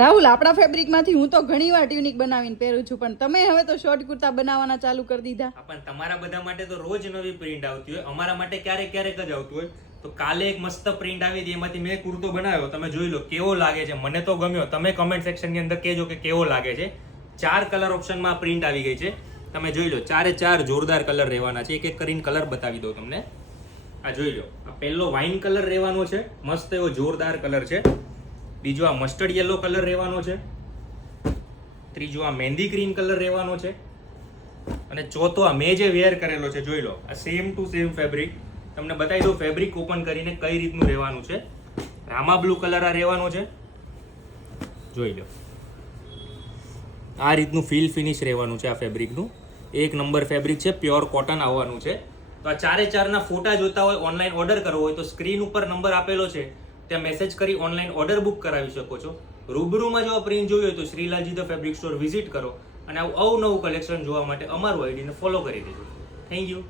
રાહુલ, આપણા ફેબ્રિકમાંથી હું તો ઘણી વાર ટ્યુનિક બનાવીને પહેરું છું, પણ તમે હવે તો શોર્ટ કુર્તા બનાવવાના ચાલુ કરી દીધા. પણ તમારા બધા માટે તો રોજ નવી પ્રિન્ટ આવતી હોય, અમારા માટે ક્યારેક ક્યારેક જ આવતું હોય. તો કાલે એક મસ્ત પ્રિન્ટ આવી હતી, એમાંથી મેં કુર્તો બનાવ્યો. તમે જોઈ લો કેવો લાગે છે. મને તો ગમ્યો. તમે કમેન્ટ સેક્શનની અંદર કહેજો કે કેવો લાગે છે. 4 કલર ઓપ્શનમાં પ્રિન્ટ આવી ગઈ છે. તમે જોઈ લો, 4 જોરદાર કલર રહેવાના છે. એક એક કરીને કલર બતાવી દઉં તમને. આ જોઈ લો, આ પહેલો વાઇન કલર રહેવાનો છે, મસ્ત એવો જોરદાર કલર છે. બીજો આ મસ્ટર્ડ યલો કલર રહેવાનો છે. ત્રીજો આ મહેંદી ગ્રીન કલર રહેવાનો છે. અને ચોથો આ મેં જે વેર કરેલો છે, જોઈ લો, આ સેમ ટુ સેમ ફેબ્રિક. તમને બતાવી દઉં ફેબ્રિક ઓપન કરીને કઈ રીતનું રહેવાનું છે. રામા બ્લુ કલર આ રહેવાનો છે. જોઈ લો, આ રીતનું ફીલ ફિનિશ રહેવાનું છે આ ફેબ્રિકનું. એક નંબર ફેબ્રિક છે, પ્યોર કોટન આવવાનું છે. તો આ 4 ફોટા જોતા હોય, ઓનલાઈન ઓર્ડર કરવો હોય તો સ્ક્રીન ઉપર નંબર આપેલો છે, ત્યાં મેસેજ કરી ઓનલાઈન ઓર્ડર બુક કરાવી શકો છો. રૂબરૂમાં જો આ પ્રિન્ટ જોયું હોય તો શ્રીલાલજી ધ ફેબ્રિક સ્ટોર વિઝિટ કરો અને આવું અવનવું કલેક્શન જોવા માટે અમારું આઈડીને ફોલો કરી દેજો. Thank you.